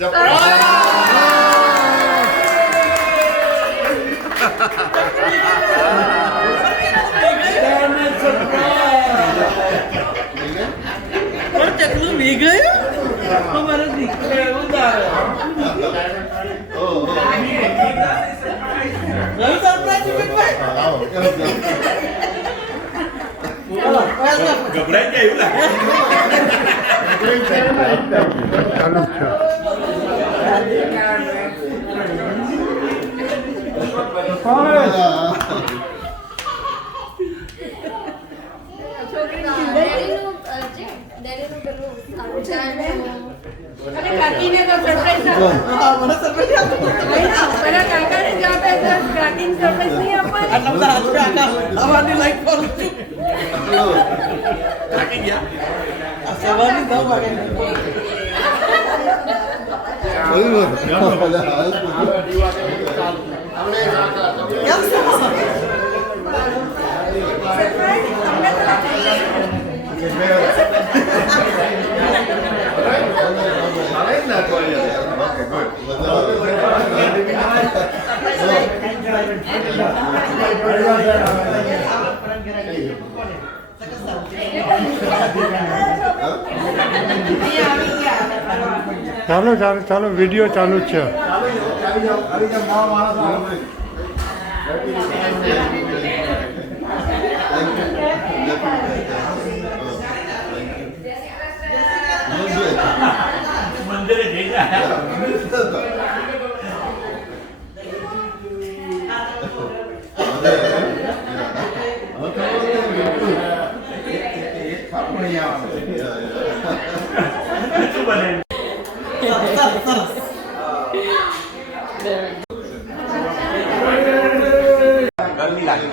ચકલું વી ગયું અમારે દીકરો એવું તારે ગભરાઈ જાય એવું કાકીને તો સરપ્રાઈઝ પેલા કાકાને જ આપે તો કાકીને સરપ્રાઈઝ નહીં આપવાની આટલા બધા હાથ કાકા સવારની લાઈટ પર કાકી ગયા આ સવારની 9 વાગે ચાલો ચાલો ચાલો વિડીયો ચાલુ જ છે મંદિરે જઈ જાય ગરમી લાગે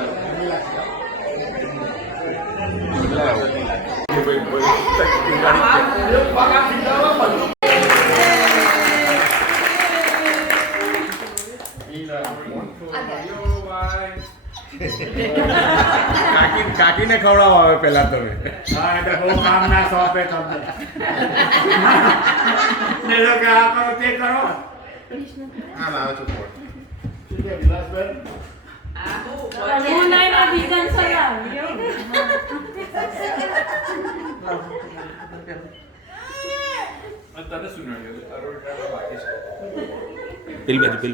કાકીને ખવડાવો આવે પેલા તમે હા એટલે બહુ કામ ના સોંપે તમને કે આ કરો તે કરો આમ આવે છે કોણ વિલાસબેન હું નહીં ના બીજન સલાવ્યો તને સુનાડ્યો બાકી છે પેલી બાજુ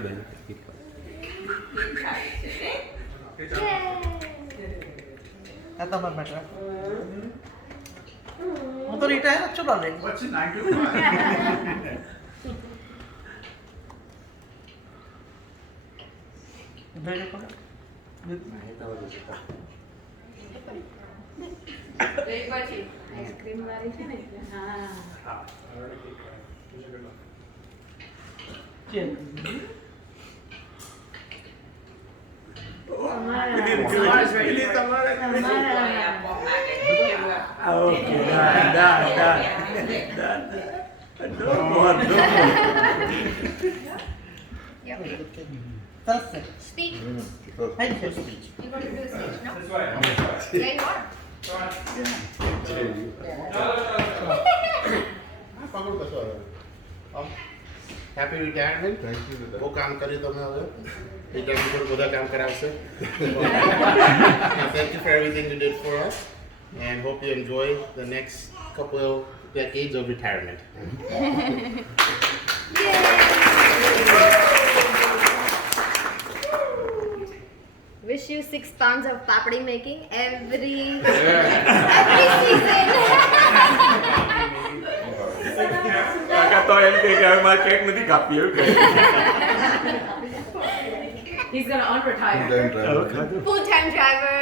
આ તમારા માટે હું તો રિટાયર જ છું લાલે પછી 95 આઈસ્ક્રીમ વાળી છે ને હા Speak. Thank you. You want to do a speech, no? Yeah, you are. Happy retirement બહુ કામ કર્યું તમે હવે રિટાયરમેન્ટ પર બધા કામ કરાવશે thank you for everything you did for us and hope you enjoy the next couple decades of retirement. Wish you 6 pounds of papdi making every season. કાકા તો એમ કે હવે મારે કેક નથી કાપી એવું કે He's gonna unretire. Full-time driver.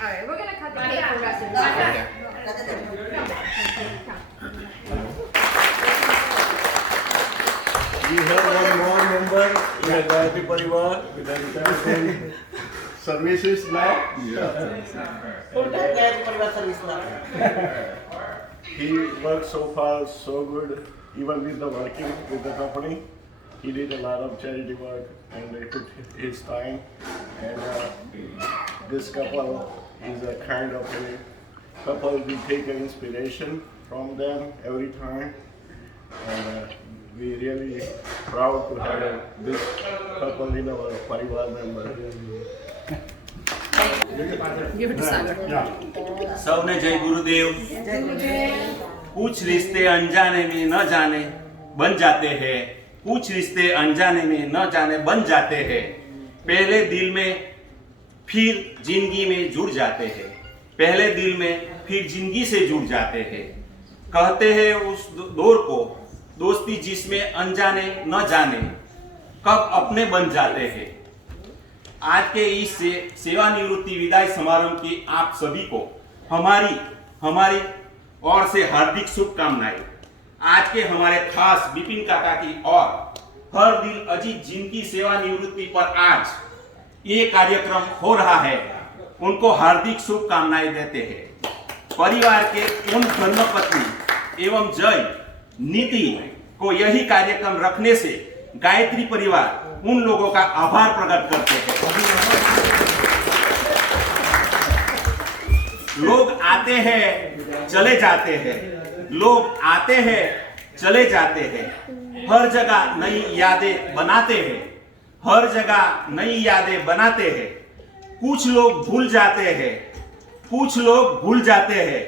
Alright, we're gonna cut the cake for rest of the day. We have one more member in the Gayatri Parivar with the retirement services now. Full-time Gayatri Parivar service now. He worked so far so good, even with the working with the company. He did a lot of charity work and he took his time. And this couple is a kind of a couple, we take an inspiration from them every time. And we really proud to have this couple in our Parivar member. Give it to Sagar. सबने जय गुरुदेव। कुछ रिश्ते अनजाने में न जाने बन जाते हैं, कुछ रिश्ते अनजाने में न जाने बन जाते हैं, पहले दिल में फिर जिंदगी में जुड़ जाते हैं, पहले दिल में फिर जिंदगी से जुड़ जाते हैं। कहते हैं उस दौर को दोस्ती जिसमें अनजाने न जाने कब अपने बन जाते हैं। आज के इस सेवानिवृत्ति विदाई समारोह की आप सभी को हमारी ओर से हार्दिक शुभकामनाएं। आज के हमारे खास बिपिन काका की और हर दिल अजीत जिनकी सेवानिवृत्ति पर आज ये कार्यक्रम हो रहा है, उनको हार्दिक शुभकामनाएं देते हैं। परिवार के उन धर्मपत्नी एवं जय नीति को यही कार्यक्रम रखने से गायत्री परिवार उन लोगों का आभार प्रकट करते हैं। लोग आते हैं चले जाते हैं, लोग आते हैं चले जाते हैं, हर जगह नई यादें बनाते हैं, हर जगह नई यादें बनाते हैं। कुछ लोग भूल जाते हैं, कुछ लोग भूल जाते हैं,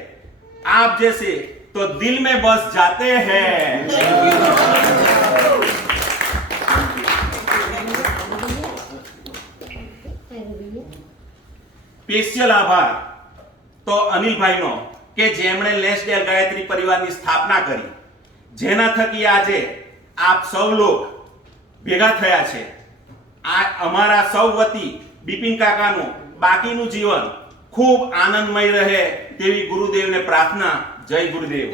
आप जैसे तो दिल में बस जाते हैं। સ્પેશિયલ આભાર તો અનિલભાઈનો કે જેમણે લેસડેલ ગાયત્રી પરિવારની સ્થાપના કરી, જેના થકી આજે આપ સૌ લોક ભેગા થયા છે। આ અમારા સૌ વતી બિપિન કાકાનું બાકીનું જીવન ખૂબ આનંદમય રહે તેવી ગુરુદેવને પ્રાર્થના। જય ગુરુદેવ।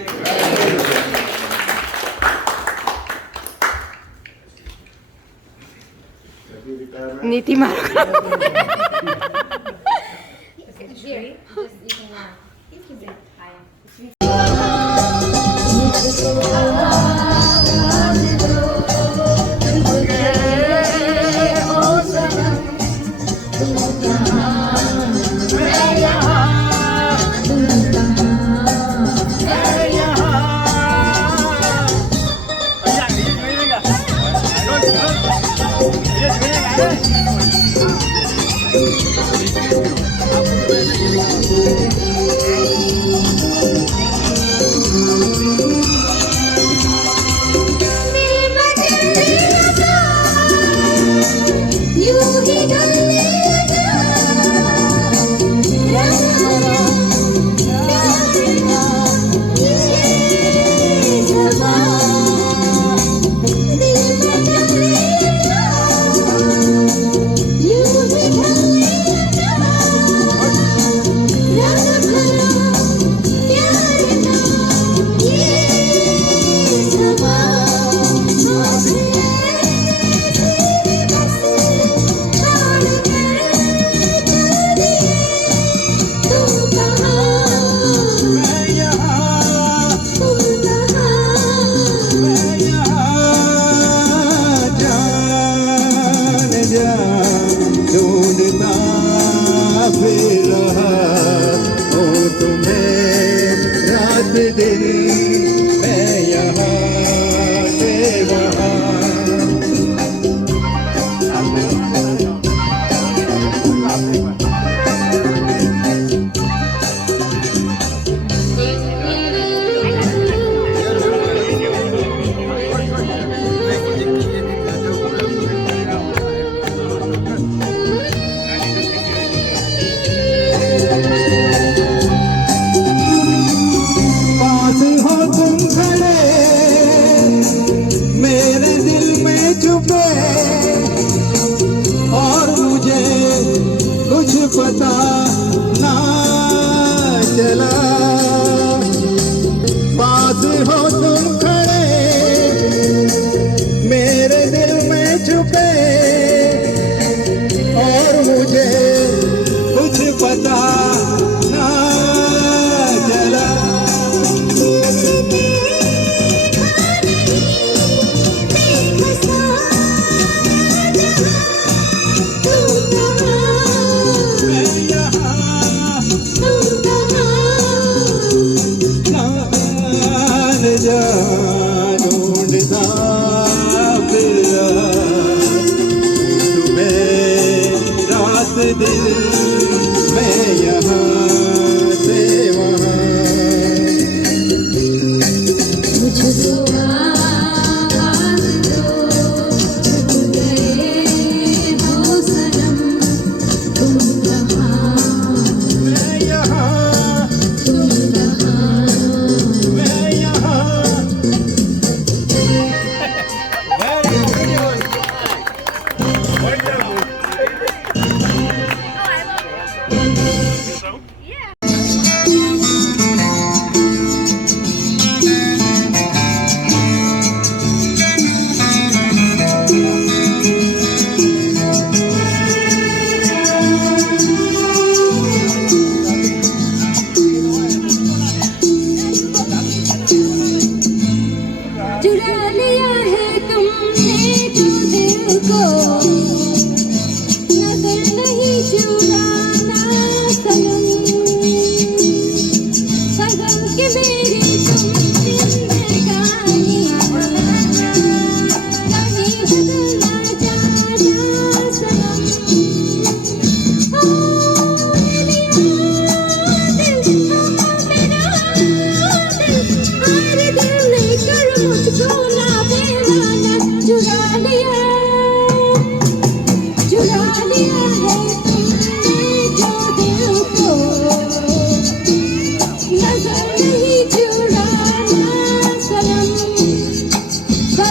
नीति मारो।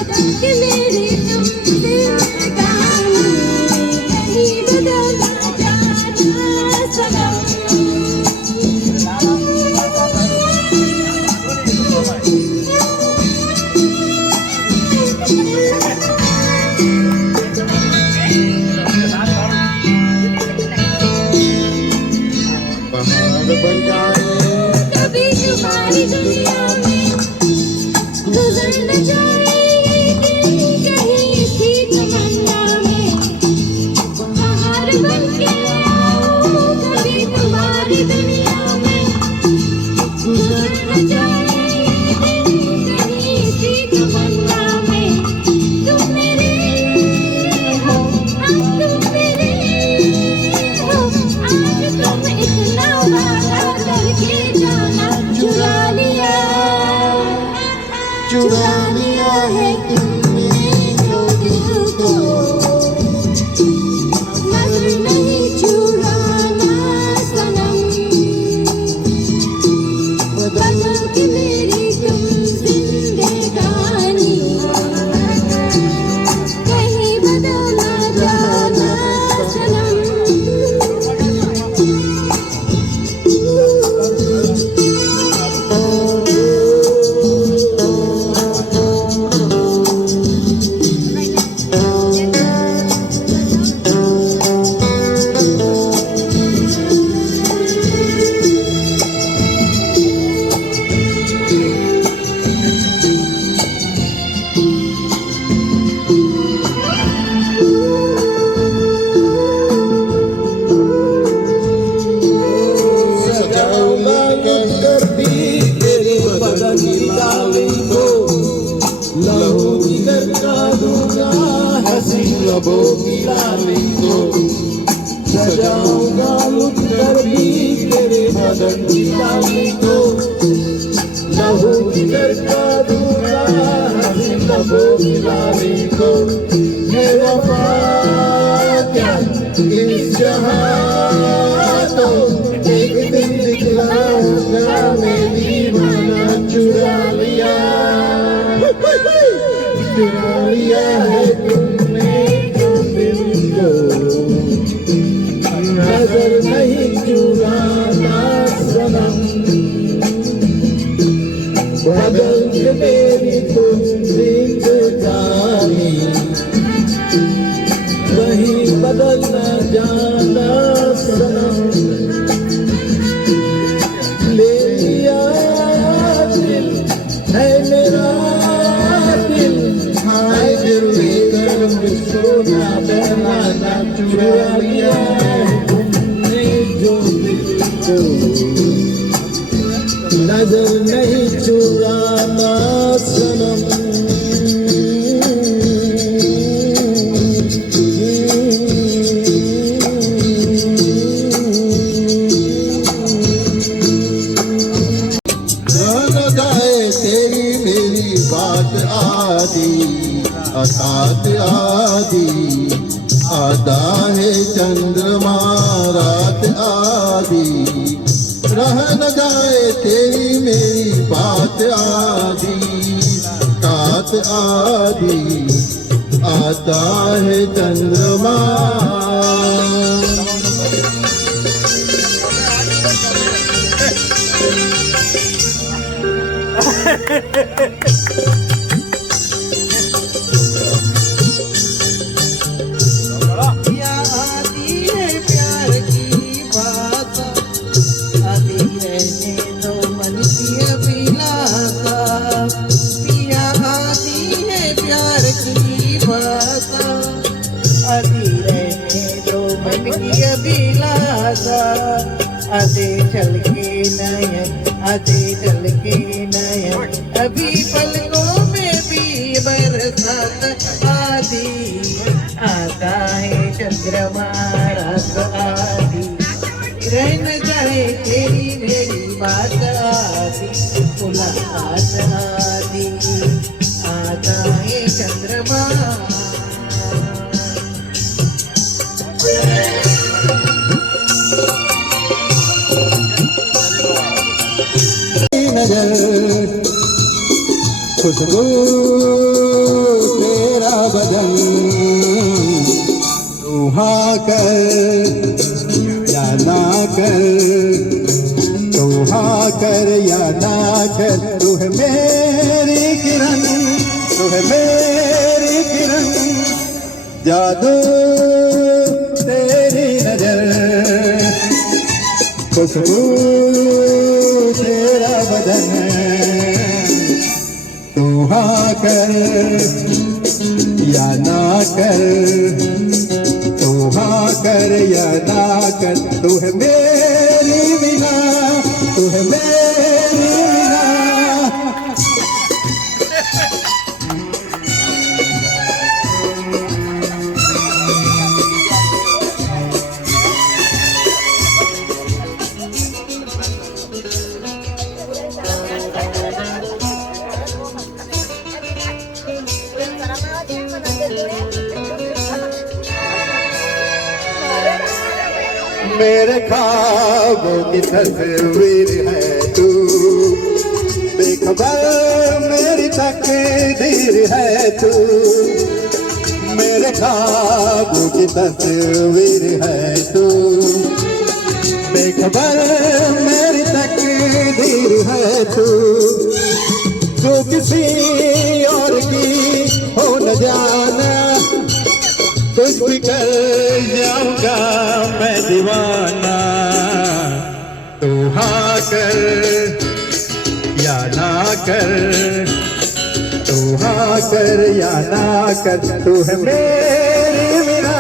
कि मेरी तुम जिंदगानी नहीं बदलना जाना सनम। पहाड़ बन जाए कभी तुम्हारी दुनिया में गुजर न जाए दिन कहीं थी तमन्ना में। पहाड़ बन के आओ कभी तुम्हारी दुनिया में गुजर न जाए दिन कहीं थी तमन्ना में। तुम मेरे हो तुम मेरे हो आज तुम इतना वादा करके जाना चुरा लिया है तुमने जो दिल को नजर नहीं चुराना सनम। बदल के मेरी तुम जिंदगानी कहीं बदल न जाना सनम। सजाऊंगा कंकर भी तेरे बदन की डाली को, लहू जिगर का दूंगा हंसी लबों की लाली को। सजाऊंगा लुट कर भी तेरे बदन की डाली को, लहू जिगर का दूंगा हंसी लबों की लाली को। है वफा क्या इस जहां तो एक दिन दिखलाऊंगा मैं दीवाना। चुरा लिया है तुमने जो दिल को नजर नहीं चुराना सनम। बदल के मेरी तुम जिंदगानी कहीं बदल न जाना सनम। ले लिया दिल है मेरा दिल, हाय दिल लेकर मुझको ना बनाना। चुरा लिया है तुमने जो दिल को नजर नहीं चुराना सनम। तेरी मेरी बात आदि असात आदि आधा है चंद्रमा रात आदि। रह न जाए तेरी मेरी बात आदि रात आदि आता है चंद्रमा। आती है प्यार की बात, आती रहने दो मन की अभिलाषा। पिया आती है प्यार की बात, आती रहने दो मन की अभिलाषा। आते चल के नयन आते चल के नयन, अभी पलकों में भी बरसात आती। आता है चंद्रमा रात आदि, रह न जाए तेरी मेरी बात आदि। मुलाकात आदि आता है चंद्रमा। नजर खुशबू जादू तेरी नजर, खुशबू तेरा बदन, तू हाँ कर या ना कर, तू हाँ कर या ना कर, तू है मेरी मीना, तू है मेरी मीना। मेरे ख्वाबों की तस्वीर है तू, बेखबर मेरी तकदीर है तू, मेरे ख्वाबों की तस्वीर है तू, बेखबर मेरी तकदीर है तू, जो किसी और की हो न जाना, कुछ भी कर जाऊंगा मैं दीवाना, तू हाँ कर या ना कर, तू हाँ कर या ना कर, तू है मेरी मीना,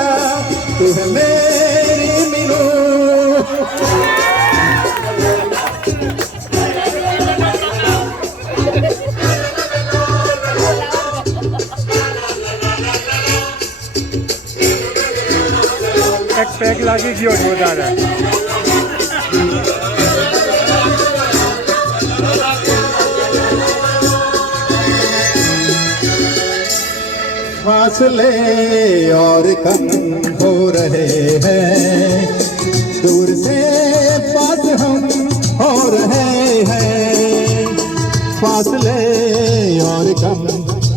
तू है मेरी मीनू। એક પેક લાગી ગયો વધારે. फासले और कम हो रहे हैं, दूर से पास हम हो रहे हैं, फासले और कम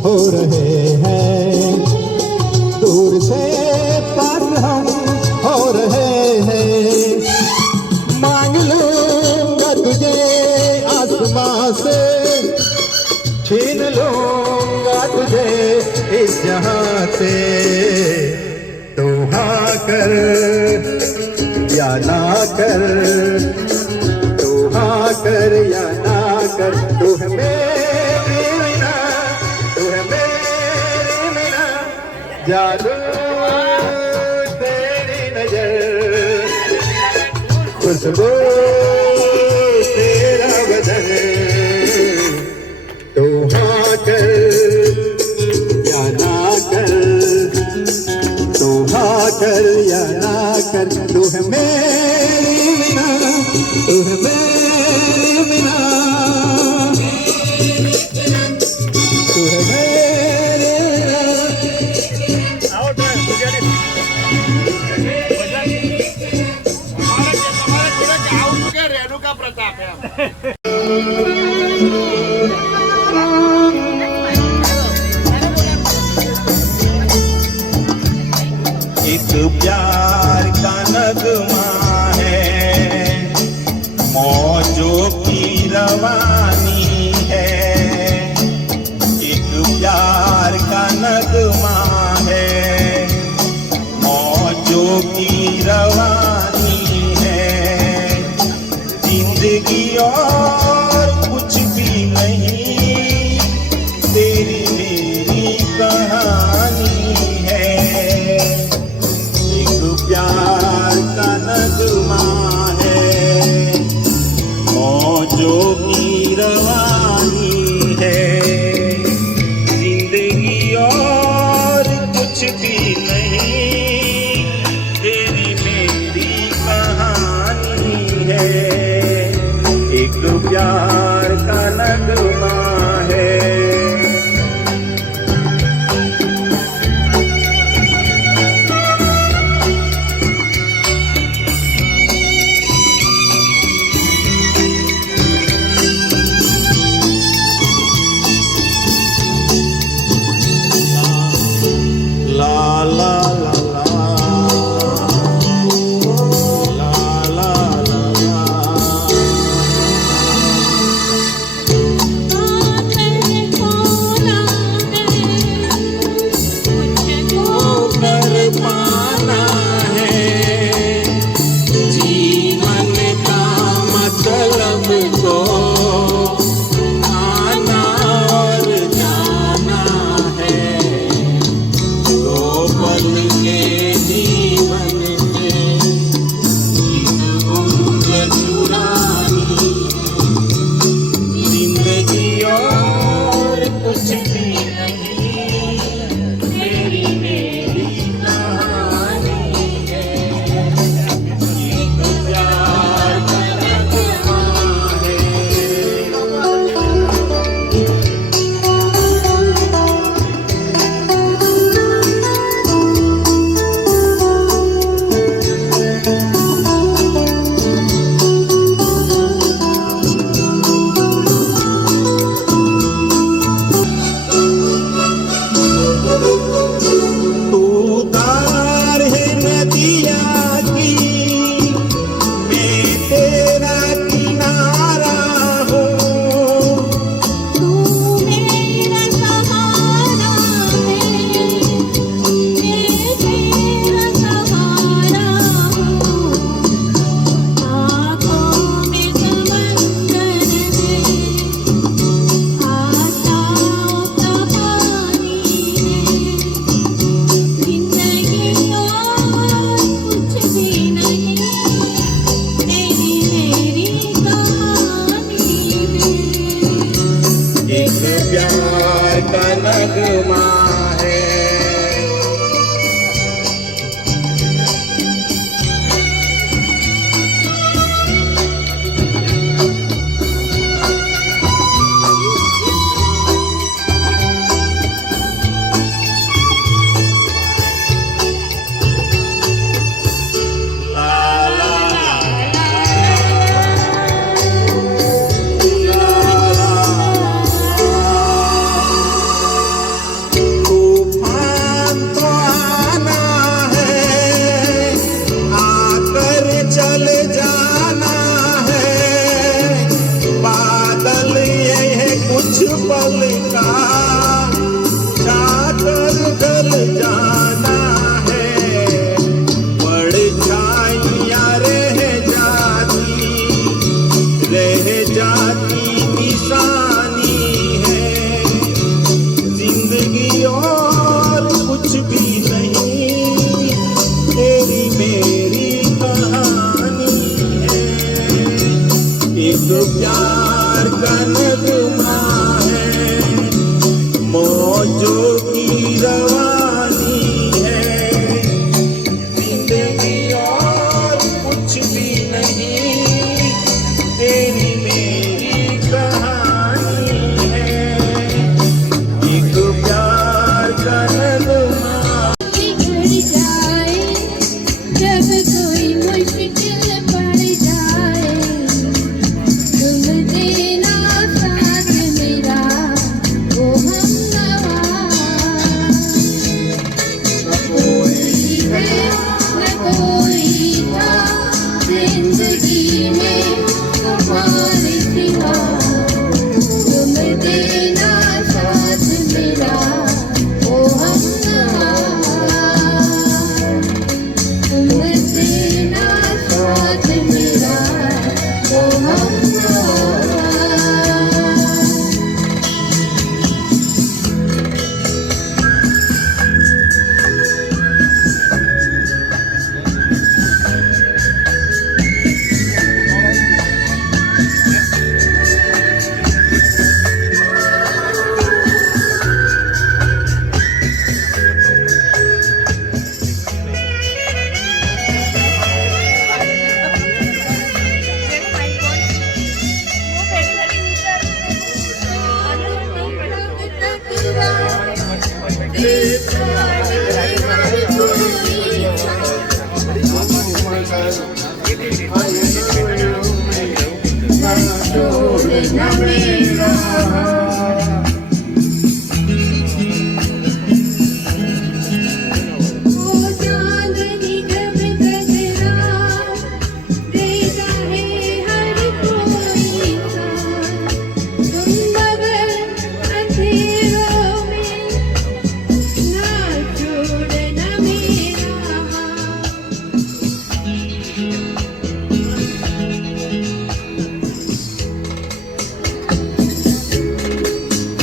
हो रहे हैं, दूर से पास हम हो रहे हैं, मांग लूंगा तुझे आसमां से, छीन लूंगा तुझे इस जहां से, तू हाँ कर या ना कर, तू हाँ कर या ना कर, तू है मेरी मीना, तू है मेरी मीना, जादू तेरी नजर, खुशबू तेरा बदन, तू हाँ कर या ना कर, तू हाँ कर या ना कर, तू है मेरी मीना, तू है मेरी मीना, तू है मेरी रेणुका प्रताप है। एक प्यार का नगमा है, मौजों की रवानी है, एक प्यार का नगमा है, मौजों की रवानी है, जिंदगी और कुछ भी नहीं, तेरी मेरी कहानी है, प्यार का नगमा है, मौजों की रवानी है, जिंदगी और कुछ भी नहीं, तेरी मेरी कहानी है, एक प्यार का नगमा है। La la la la, la la la la.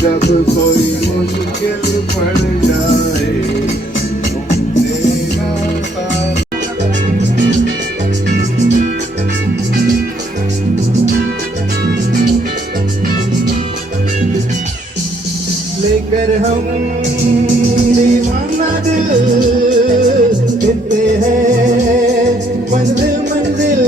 जब कोई मुश्किल पड़ जाए लेकर हम दीवाना दिल फिरते हैं मंजिल मंजिल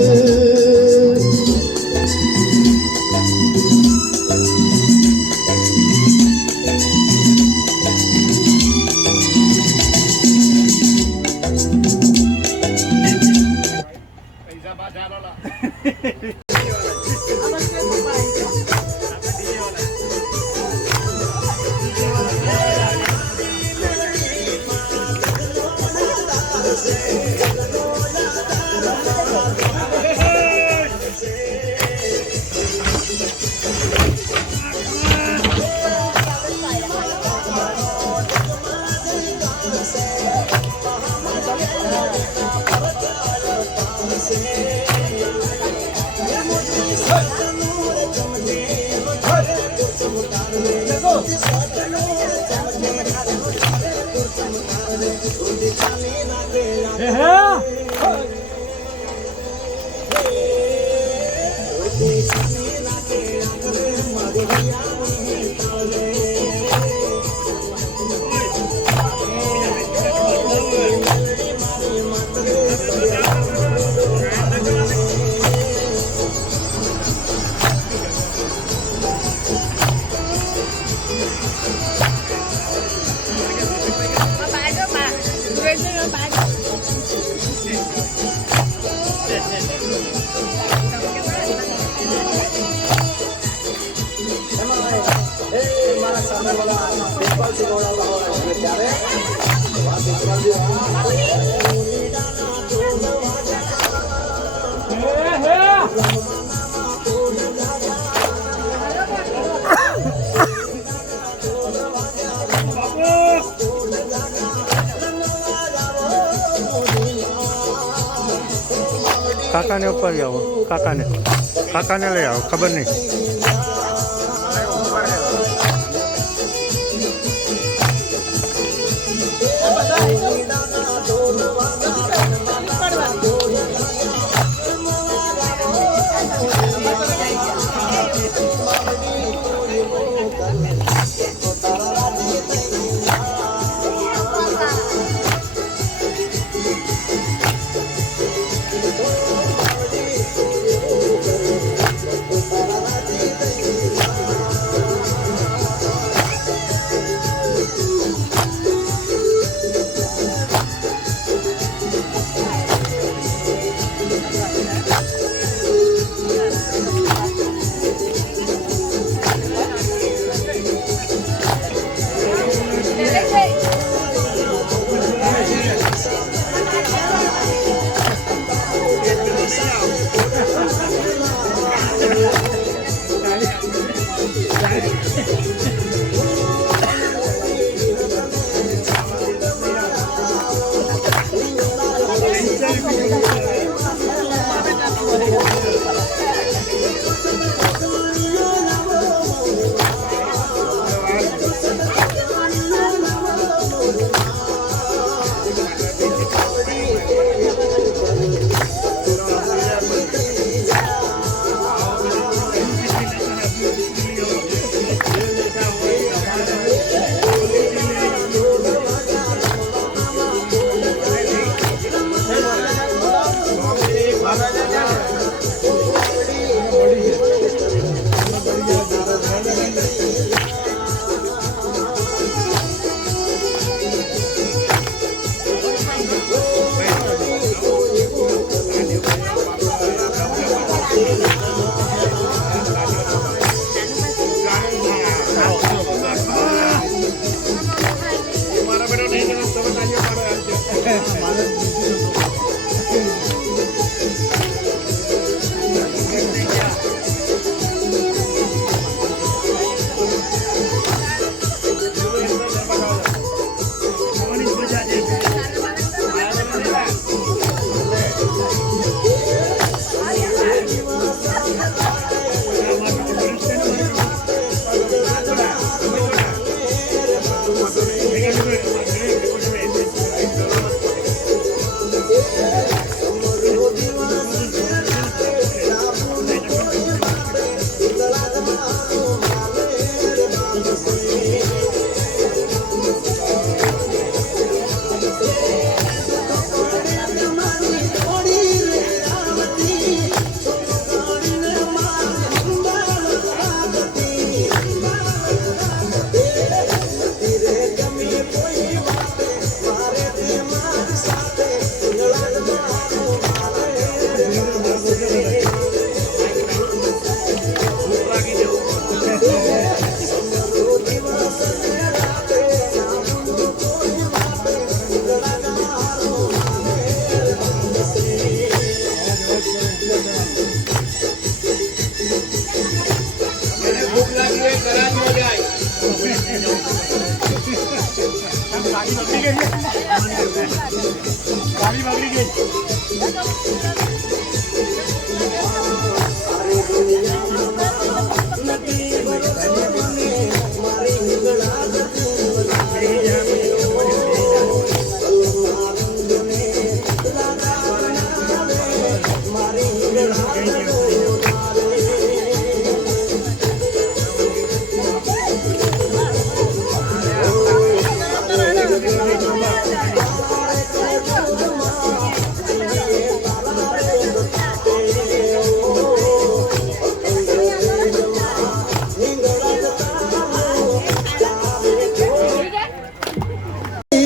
काका ने ऊपर जाओ, काका ने ले आओ, खबर नहीं।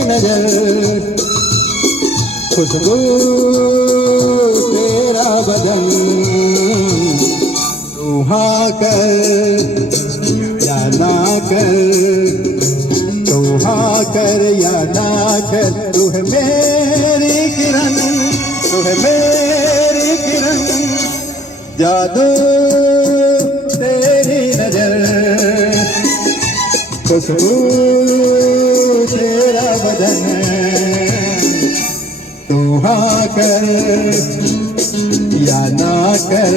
नजर खुशबू तेरा बदन रूहा कर या ना कर रूहा कर या ना कर तू है मेरी किरण तू है मेरी किरण जादू तेरी नजर खुशबू तेरा बदन तू हाँ कर या ना कर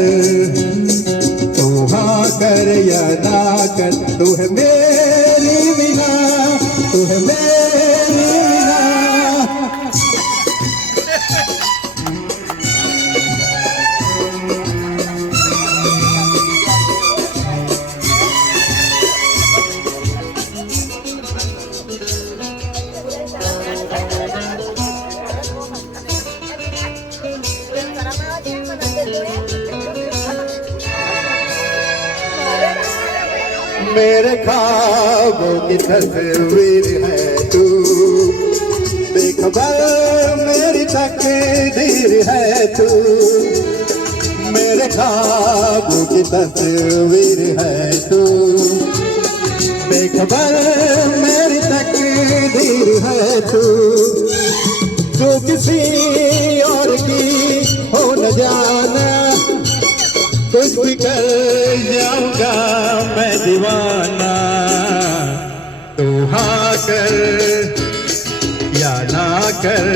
तू हाँ कर या ना कर तू है मेरी बिना तू है मेरी बिना मेरे ख्वाबों की तस्वीर है तू बेखबर मेरी तकदीर है तू मेरे ख्वाबों की तस्वीर है तू बेखबर मेरी तकदीर है तू जो किसी और की हो न जाना कुछ भी कर जाऊंगा मैं दीवाना तू हाँ कर या ना कर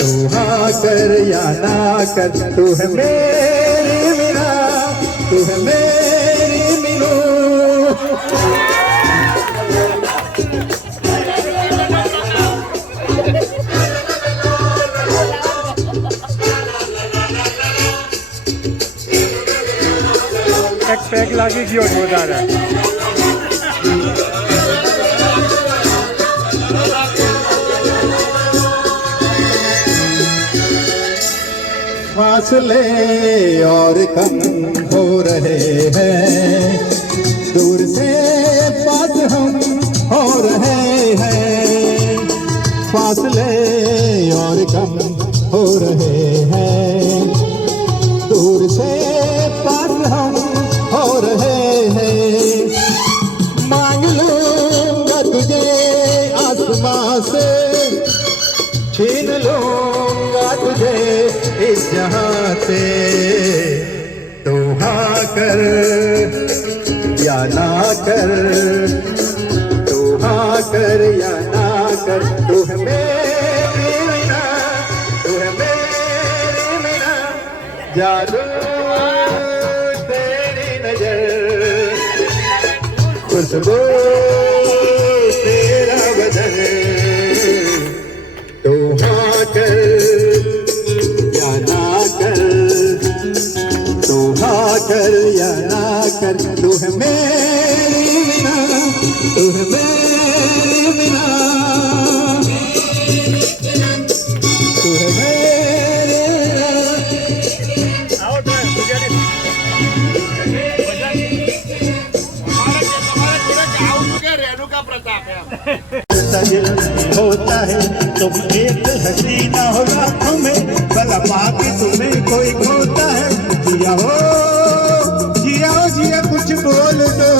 तू हाँ कर या ना कर तू है मेरी मीरा तू है मेरी मीनू એક પેક લાગી ગયો વધારે फासले और कम हो रहे हैं दूर से पास हम हो रहे हैं फासले और कम हो रहे हैं दूर से पास हम हो रहे हैं मांग लूंगा तुझे आसमां से छीन लूंगा तुझे इस जहां से तू हाँ कर या ना कर तू हाँ कर या ना कर तू है मेरी मीना तू है मेरी मीना जादू तेरी नजर खुशबू तेरा बदन तू हाँ कर या ना कर तू हाँ कर या ना कर तू है मेरी मीना तू है मेरी मीना तू है मेरी दिल होता है तुम एक हसीना हो रातों में भला पाके तुम्हें कोई खोता है जिया हो जिया कुछ बोल दो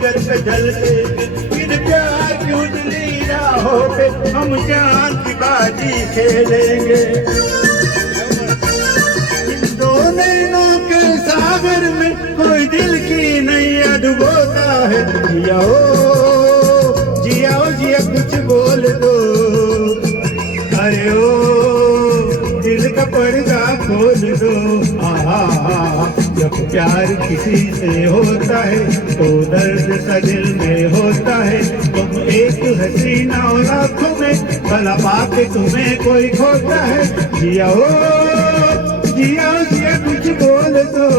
जिगर पे जलते फिर प्यार की उजली राहों पे हम जान की बाजी खेलेंगे। इन दो नैनों के सागर में कोई दिल की नैया डुबोता है। जियाओ जिया कुछ बोल दो, अरे ओ दिल का पर्दा खोल दो। जब प्यार किसी से होता है तो दर्द सा दिल में होता है। तुम एक हसीना और आंखों में भला पाके तुम्हें कोई खोता है। जिया जिया कुछ बोल दो।